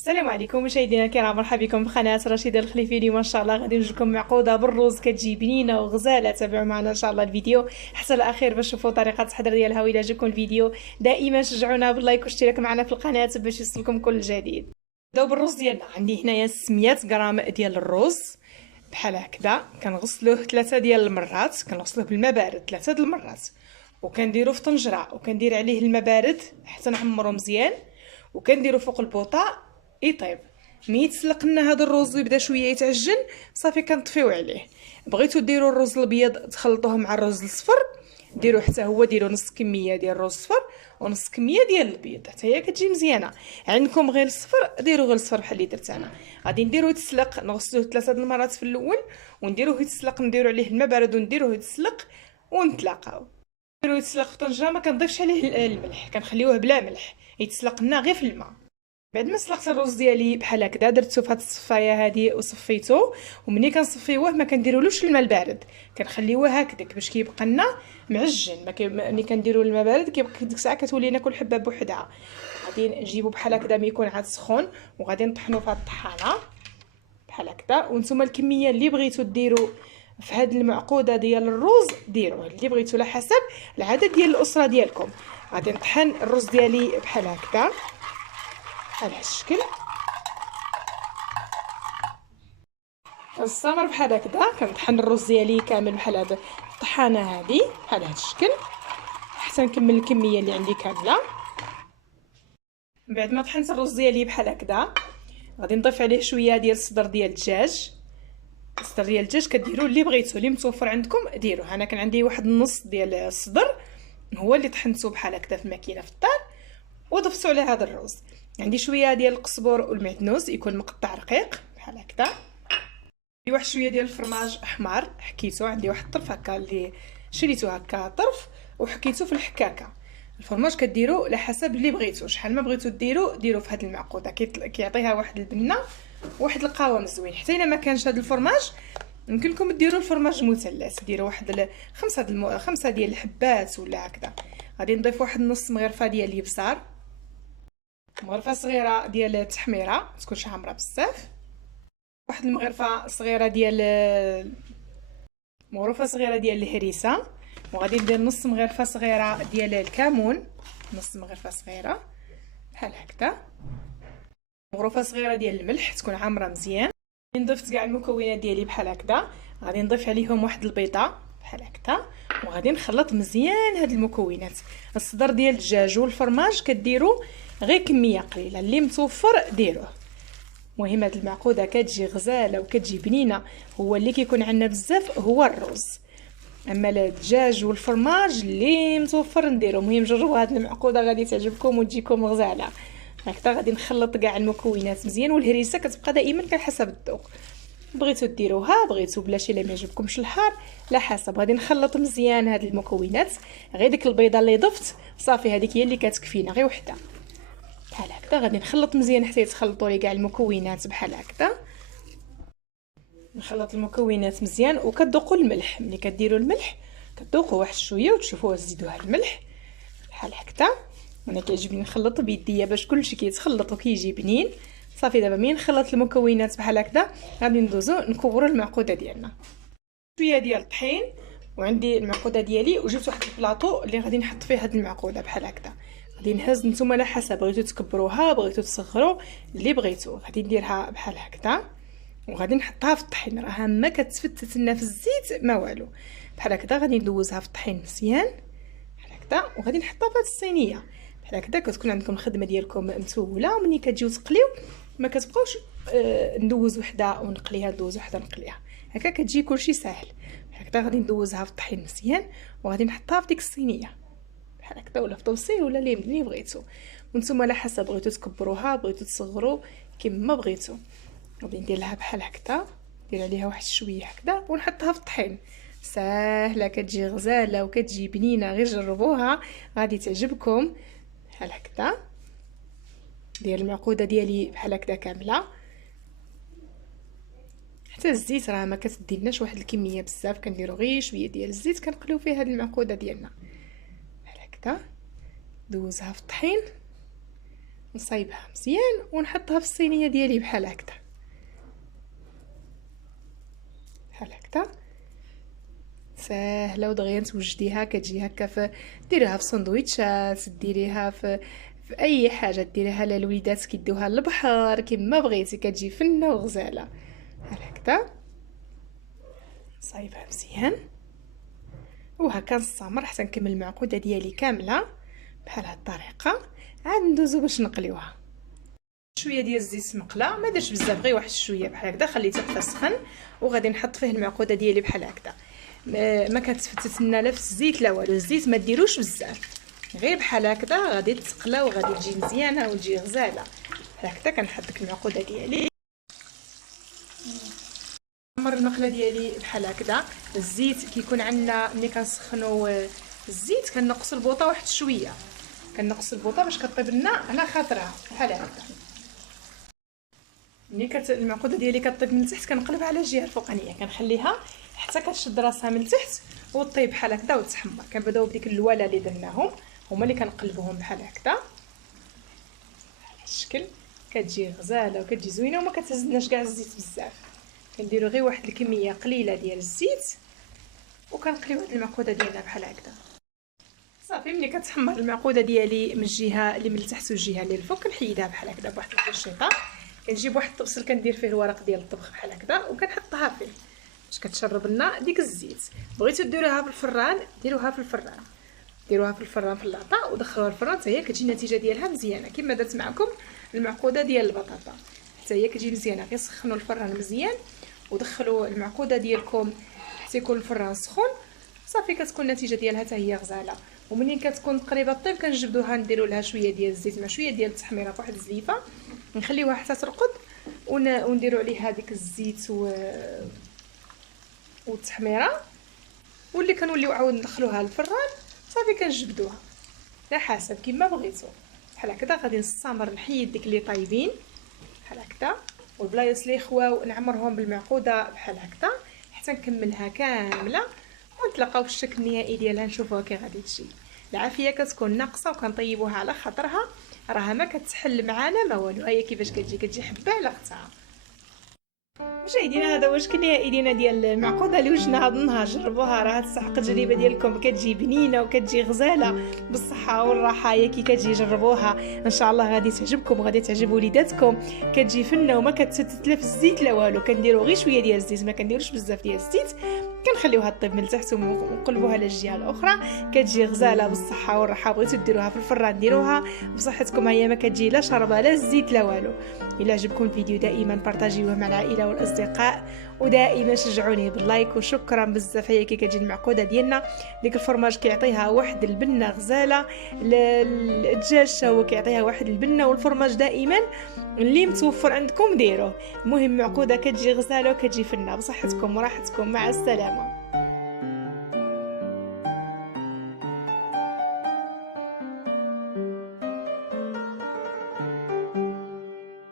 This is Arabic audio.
السلام عليكم مشاهدينا الكرام، مرحبا بكم في قناه رشيده الخليفي. اليوم ان شاء الله غادي نجي لكم معقوده بالرز كتجي بنينه وغزاله. تابعوا معنا ان شاء الله الفيديو حتى الاخير باش تشوفوا طريقه التحضير ديالها. والى عجبكم الفيديو دائما شجعونا باللايك والاشتراك معنا في القناه باش يوصلكم كل جديد. نبداو بالرز ديالنا. عندي هنايا 600 غرام ديال الرز بحال هكذا. كنغسلوه 3 ديال المرات، كنغسلوه بالماء بارد 3 د المرات، وكنديرو في طنجره وكندير عليه الماء بارد حتى نعمرو مزيان، وكنديرو فوق البوطه يطيب. ملي يتسلق لنا هذا الرز ويبدا شويه يتعجن صافي كنطفيو عليه. بغيتو ديروا الرز الابيض تخلطوه مع الرز الصفر، ديروا حتى هو، ديروا نص كميه ديال الرز الصفر ونص كميه ديال الابيض حتى هي كتجي مزيانه. عندكم غير الصفر ديروا غير الصفر بحال اللي درت انا. غادي نديروه يتسلق، نغسلوه 3 المرات في الاول ونديروه يتسلق، نديروا عليه الماء بارد ونديروه يتسلق ونتلاقاو. نديروه يتسلق في طنجره، ما كنضيفش عليه الملح، كنخليوه بلا ملح يتسلق لنا غير في الماء. بعد ما سلقت الرز ديالي بحال هكذا درتو في هاد الصفايه هادي وصفيتو. ومني كنصفيوه ما كنديرولوش الماء البارد، كنخليوه هكذاك باش كيبقى لنا معجن. ملي كنديروا الماء بارد كيبقى ديك الساعه كتولي ناكل حبه بوحدها. غادي نجيبو بحال هكذا ما يكون عاد سخون، وغادي نطحنو في هاد الطحانه بحال هكذا. وانتم الكميه اللي بغيتو ديروا في هاد المعقوده ديال الرز ديروه اللي بغيتو على حسب العدد ديال الاسره ديالكم. غادي نطحن الرز ديالي بحال هكذا على هاد الشكل السمر بحال هكذا. كنطحن الرز ديالي كامل بحال هاد الطحانه هادي بحال هاد الشكل حتى نكمل الكميه اللي عندي كامله. بعد ما طحنت الرز ديالي بحال هكذا غادي نضيف عليه شويه ديال الصدر ديال الدجاج. الصدر ديال الدجاج كديروا اللي بغيتو، اللي متوفر عندكم ديروه. انا كان عندي واحد النص ديال الصدر هو اللي طحنته بحال هكذا في الماكينه في الدار وضفتو على هذا الرز. عندي شويه ديال القزبر والمعدنوس يكون مقطع رقيق بحال هكذا. عندي واحد شويه ديال الفرماج احمر حكيتو، عندي واحد الطرف هكا اللي شريتو هكا طرف وحكيتو في الحكاكه. الفرماج كديروا على حسب اللي بغيتو، شحال ما بغيتو ديروا في هذه المعقوده كيعطيها واحد البنه واحد القوام زوين. حتى الا ما كانش هذا الفرماج يمكن لكم ديروا الفرماج مثلث، ديروا واحد خمسه ديال الحبات ولا هكذا. غادي نضيف واحد نص مغرفه ديال الابصار، مغرفه صغيره ديال التحميره تكونش عامره بزاف، واحد المغرفه صغيره ديال الهريسه، وغادي ندير نص مغرفه صغيره ديال الكمون، نص مغرفه صغيره بحال هكذا، مغرفه صغيره ديال الملح تكون عامره مزيان. نضيف كاع المكونات ديالي بحال هكذا. غادي نضيف عليهم واحد البيضه بحال هكذا، وغادي نخلط مزيان هاد المكونات. الصدر ديال الدجاج والفرماج كديروا غير كميه قليله، اللي متوفر ديروه. المهم هاد المعقوده كتجي غزاله وكتجي بنينه. هو اللي كيكون عندنا بزاف هو الرز، اما الدجاج والفرماج اللي متوفر نديرو. المهم جربوا هاد المعقوده غادي تعجبكم وتجيكم غزاله. هكذا غادي نخلط كاع المكونات مزيان، والهريسه كتبقى دائما على حسب الذوق، بغيتو ديروها بغيتو بلاشي الا ما يعجبكمش الحار على حسب. غادي نخلط مزيان هاد المكونات. غير ديك البيضه اللي ضفت صافي هذيك هي اللي كتكفينا غير وحده بحال هكذا. غادي نخلط مزيان حتى يتخلطوا لي كاع المكونات بحال هكذا. نخلط المكونات مزيان وكتذوقوا الملح. ملي كديروا الملح كتذوقوا واحد شويه وتشوفوه تزيدوها الملح بحال هكذا. انا كيعجبني نخلط بيديا باش كلشي كيتخلط وكيجي بنين. صافي دابا ملي نخلط المكونات بحال هكذا غادي ندوزو نكوروا المعقوده ديالنا. شويه ديال الطحين، وعندي المعقوده ديالي وجبت واحد البلاطو اللي غادي نحط فيه هاد المعقوده بحال هكذا. غادي نهز نتوما على حسب، بغيتو تكبروها بغيتو تصغروا اللي بغيتو. غادي نديرها بحال هكذا وغادي نحطها في الطحين، راها ما كتفتت لنا في الزيت ما والو. بحال هكذا غادي ندوزها في الطحين مزيان بحال هكذا، وغادي نحطها في هاد الصينيه بحال هكذا. كتكون عندكم الخدمه ديالكم مسوله، ومني كتجيو تقليو ما كتبقاوش ندوز وحده ونقليها، ندوز وحده نقليها، هكا كتجي كلشي ساهل. بحال هكذا غادي ندوزها في الطحين مزيان وغادي نحطها في ديك الصينيه بحال هكذا، ولا في طوسي ولا اللي بغيتو. وانتم على حسب بغيتو تكبروها بغيتو تصغروا كما بغيتو. غادي ندير لها بحال هكذا، ندير عليها واحد شويه هكذا ونحطها في الطحين. ساهله كتجي غزاله وكتجي بنينه، غير جربوها غادي تعجبكم. بحال هكذا ديال المعقوده ديالي بحال هكذا كامله. حتى الزيت راه ما كتديلناش واحد الكميه بزاف، كنديروا غير شويه ديال الزيت كنقليو فيه هاد المعقوده ديالنا بحال هكذا. دوزها في الطحين نصايبها مزيان ونحطها في الصينيه ديالي بحال هكذا، بحال هكذا ساهله ودغيا توجديها. كتجي هكا ديريها في سندويتشات، ديريها في اي حاجه، ديريها للوليدات كيدوها للبحر كما بغيتي، كتجي فنه وغزاله بحال هكذا. صايبها مزيان وهكا نستمر حتى نكمل المعقوده ديالي كامله بحال هاد الطريقه. عاد ندوزو باش نقليوها. شويه ديال الزيت مقله، ما درتش بزاف، غير واحد شويه بحال هكذا، خليته حتى سخن وغادي نحط فيه المعقوده ديالي بحال هكذا. ما كتفتت لنا لا في الزيت لا والو، الزيت ما ديروش بزاف، غير بحال هكذا غادي تقلى وغادي تجي مزيانه وتجي غزاله بحال هكذا. كنحط ديك المعقوده ديالي، نمر المقله ديالي بحال هكذا. الزيت كيكون عندنا ملي كنسخنوا الزيت كنقص البوطه واحد شويه، كنقص البوطه باش كطيب لنا على خاطرها بحال هكذا. ملي المعقوده ديالي كطيب من التحت كنقلبها على الجهه الفوقانيه، كنخليها حتى كتشد راسها من التحت وطيب بحال هكذا وتحمر. كنبداو بديك اللواله اللي درناهم هما اللي كنقلبوهم بحال هكذا بهذا الشكل. كتجي غزاله وكتجي زوينه وما كتهزناش كاع الزيت بزاف. كنديروا غير واحد الكميه قليله ديال الزيت وكنقليو هاد المعقوده ديالنا بحال هكذا. صافي ملي كتحمر المعقوده ديالي من الجهه اللي من التحت والجهه اللي الفوق كنحيدها بحال هكذا بواحد الفرشيطه. كنجيب واحد الطبسل كندير فيه الورق ديال الطبخ بحال هكذا وكنحطها فيه باش كتشرب لنا ديك الزيت. بغيتو ديروها في الفران ديروها في الفران، ديروها في الفران في اللاطه ودخلوها الفران حتى هي كتجي النتيجه ديالها مزيانه كما درت معكم المعقوده ديال البطاطا، حتى هي كتجي مزيانه. كيسخنوا الفران مزيان ودخلوا المعقوده ديالكم حتى يكون الفران سخون، صافي كتكون النتيجه ديالها حتى هي غزاله. ومنين كتكون قريبه طيب كنجبدوها نديروا لها شويه ديال الزيت مع شويه ديال التحميره فواحد الزليفه، نخليوها حتى ترقد ونديروا عليها ديك الزيت والتحميره، واللي كنوليو عاود ندخلوها للفران صافي كنجبدوها على حسب كما بغيتو بحال هكذا. غادي نستمر نحيد ديك اللي طايبين بحال هكذا والبلايص اللي خواو نعمرهم بالمعقوده بحال هكذا حتى نكملها كامله ونتلاقاو في الشكل النهائي ديالها نشوفوها كي غادي تجي. العافيه كتكون ناقصه وكنطيبوها على خاطرها، راها ما كتحل معانا ما والو. هي كيفاش كتجي حبه على اختها. مشاهدينا هذا هو الشكل النهائي ديالنا ديال المعقوده اللي وجدنا هذا النهار. جربوها راه تستحق التجربه ديالكم، كتجي بنينه وكتجي غزاله بالصحه والراحه. هي كي كتجي جربوها ان شاء الله غادي تعجبكم وغادي تعجب وليداتكم. كتجي فنه وما كتفتت لا في الزيت لا والو. كنديروا غير شويه ديال الزيت، ما كنديروش بزاف ديال الزيت، كنخليوها طيب من التحت ونقلبوها للجهه الاخرى. كتجي غزاله بالصحه والراحه. بغيتو ديروها في الفران ديروها بصحتكم، هي ما كتجي لا شربه لا الزيت لا والو. الا عجبكم الفيديو دائما بارطاجيوه مع العائله والاصدقاء، ودائما شجعوني باللايك. وشكرا بزاف. هي كي كتجي المعقوده ديالنا ديك الفرماج كيعطيها واحد البنه غزاله، الدجاج هو كيعطيها واحد البنه، والفرماج دائما اللي متوفر عندكم ديروه. المهم معقوده كتجي غزاله وكتجي فنه بصحتكم وراحتكم. مع السلامه.